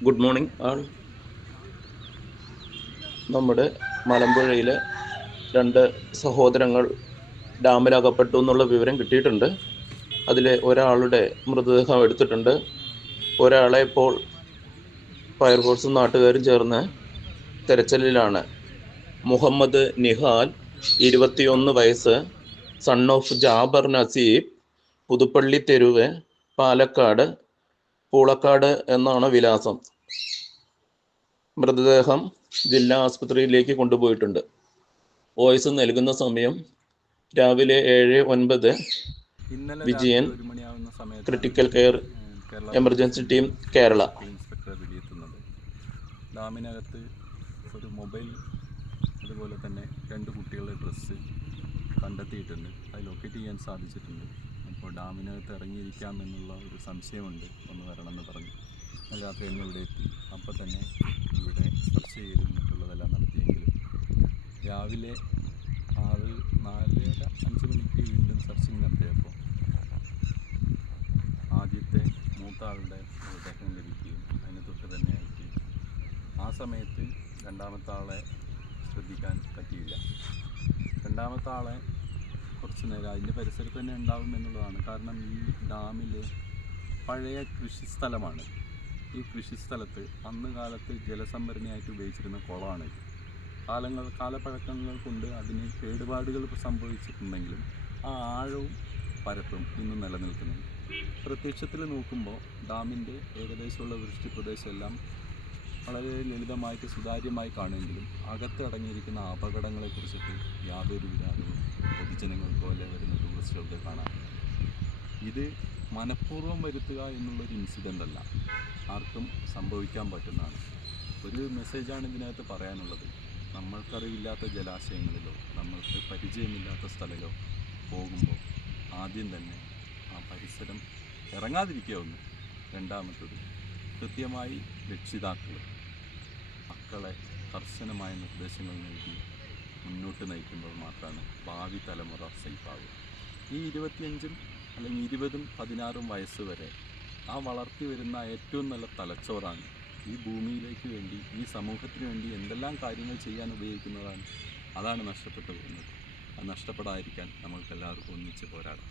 Good morning ആൾ നമ്മുടെ മലമ്പുഴയിലെ രണ്ട് സഹോദരങ്ങൾ ഡാമിലകപ്പെട്ടു എന്നുള്ള വിവരം കിട്ടിയിട്ടുണ്ട്. അതിലെ ഒരാളുടെ മൃതദേഹം എടുത്തിട്ടുണ്ട്. ഒരാളെ ഇപ്പോൾ ഫയർഫോഴ്സും നാട്ടുകാരും ചേർന്ന് തെരച്ചിലിലാണ്. മുഹമ്മദ് നിഹാൽ ഇരുപത്തിയൊന്ന് വയസ്സ് സൺ ഓഫ് ജാബർ നസീബ് പുതുപ്പള്ളി തെരുവ് പാലക്കാട് പൂളക്കാട് എന്നാണ് വിലാസം. മൃതദേഹം ജില്ലാ ആസ്പത്രിയിലേക്ക് കൊണ്ടുപോയിട്ടുണ്ട്. വോയിസ് നൽകുന്ന സമയം രാവിലെ ഏഴ് ഒൻപത്. Vijayan, critical care emergency team Kerala. ഡാമിനകത്ത് ഒരു മൊബൈൽ അതുപോലെ തന്നെ രണ്ട് കുട്ടികളുടെ ഡ്രസ്സ് കണ്ടെത്തിയിട്ടുണ്ട്. അത് ലൊക്കേറ്റ് ചെയ്യാൻ സാധിച്ചിട്ടുണ്ട്. അപ്പോൾ ഡാമിനകത്ത് ഇറങ്ങിയിരിക്കാം എന്നുള്ള ഒരു സംശയമുണ്ട്. ഒന്ന് വരണമെന്ന് പറഞ്ഞു. രാത്രി തന്നെ ഇവിടെ എത്തി. അപ്പോൾ തന്നെ ഇവിടെ സെർച്ച് ചെയ്ത് മറ്റുള്ളതെല്ലാം നടത്തിയെങ്കിലും രാവിലെ ആറ് നാലര അഞ്ച് മണിക്ക് വീണ്ടും സെർച്ചിങ് നടത്തിയപ്പോൾ ആദ്യത്തെ മൂത്ത ആളുടെ മൃതദേഹം ലഭിക്കുകയും അതിന് തൊട്ട് തന്നെ അയക്കുകയും ആ സമയത്ത് രണ്ടാമത്തെ ആളെ ശ്രദ്ധിക്കാൻ പറ്റിയില്ല. രണ്ടാമത്തെ ആളെ കുറച്ച് നേരം അതിന്റെ പരിസരത്ത് തന്നെ ഉണ്ടാവും എന്നുള്ളതാണ്. കാരണം ഈ ഡാമിൽ പഴയ കൃഷിസ്ഥലമാണ് ഈ കൃഷിസ്ഥലത്ത് അന്ന് കാലത്ത് ജലസംഭരണിയായിട്ട് ഉപയോഗിച്ചിരുന്ന കുളമാണ്. കാലങ്ങൾ കാലപ്പഴക്കങ്ങൾ കൊണ്ട് അതിന് കേടുപാടുകൾ സംഭവിച്ചിട്ടുണ്ടെങ്കിലും ആ ആഴവും പരപ്പും ഇന്നും നിലനിൽക്കുന്നുണ്ട്. പ്രത്യക്ഷത്തിൽ നോക്കുമ്പോൾ ഡാമിന്റെ ഏകദേശമുള്ള വൃഷ്ടി പ്രദേശമെല്ലാം വളരെ ലളിതമായിട്ട് സുതാര്യമായി കാണുമെങ്കിലും അകത്ത് അടങ്ങിയിരിക്കുന്ന അപകടങ്ങളെക്കുറിച്ചിട്ട് യാതൊരു വിചാരവും പൊതുജനങ്ങൾക്കോ അല്ലെ വരുന്ന ടൂറിസ്റ്റുകൾക്ക് കാണാം. ഇത് മനഃപൂർവം വരുത്തുക എന്നുള്ളൊരു ഇൻസിഡന്റ് അല്ല. ആർക്കും സംഭവിക്കാൻ പറ്റുന്നതാണ്. ഒരു മെസ്സേജാണ് ഇതിനകത്ത് പറയാനുള്ളത്. നമ്മൾക്കറിവില്ലാത്ത ജലാശയങ്ങളിലോ നമ്മൾക്ക് പരിചയമില്ലാത്ത സ്ഥലമോ പോകുമ്പോൾ ആദ്യം തന്നെ ആ പരിസരം ഇറങ്ങാതിരിക്കുക ഒന്ന്. രണ്ടാമത്തത് കൃത്യമായി രക്ഷിതാക്കൾ മക്കളെ കർശനമായ നിർദ്ദേശങ്ങൾ നൽകി മുന്നോട്ട് നയിക്കുമ്പോൾ മാത്രമാണ് ഭാവി തലമുറ സേഫാവുക ഈ ഇരുപത്തിയഞ്ചും അല്ലെങ്കിൽ ഇരുപതും പതിനാറും വയസ്സ് വരെ ആ വളർത്തി വരുന്ന ഏറ്റവും നല്ല തലച്ചോറാണ് ഈ ഭൂമിയിലേക്ക് വേണ്ടി ഈ സമൂഹത്തിന് വേണ്ടി എന്തെല്ലാം കാര്യങ്ങൾ ചെയ്യാൻ ഉപയോഗിക്കുന്നതാണ് അതാണ് നഷ്ടപ്പെട്ടു പോകുന്നത്. അത് നഷ്ടപ്പെടാതിരിക്കാൻ നമ്മൾക്കെല്ലാവർക്കും ഒന്നിച്ച് പോരാടാം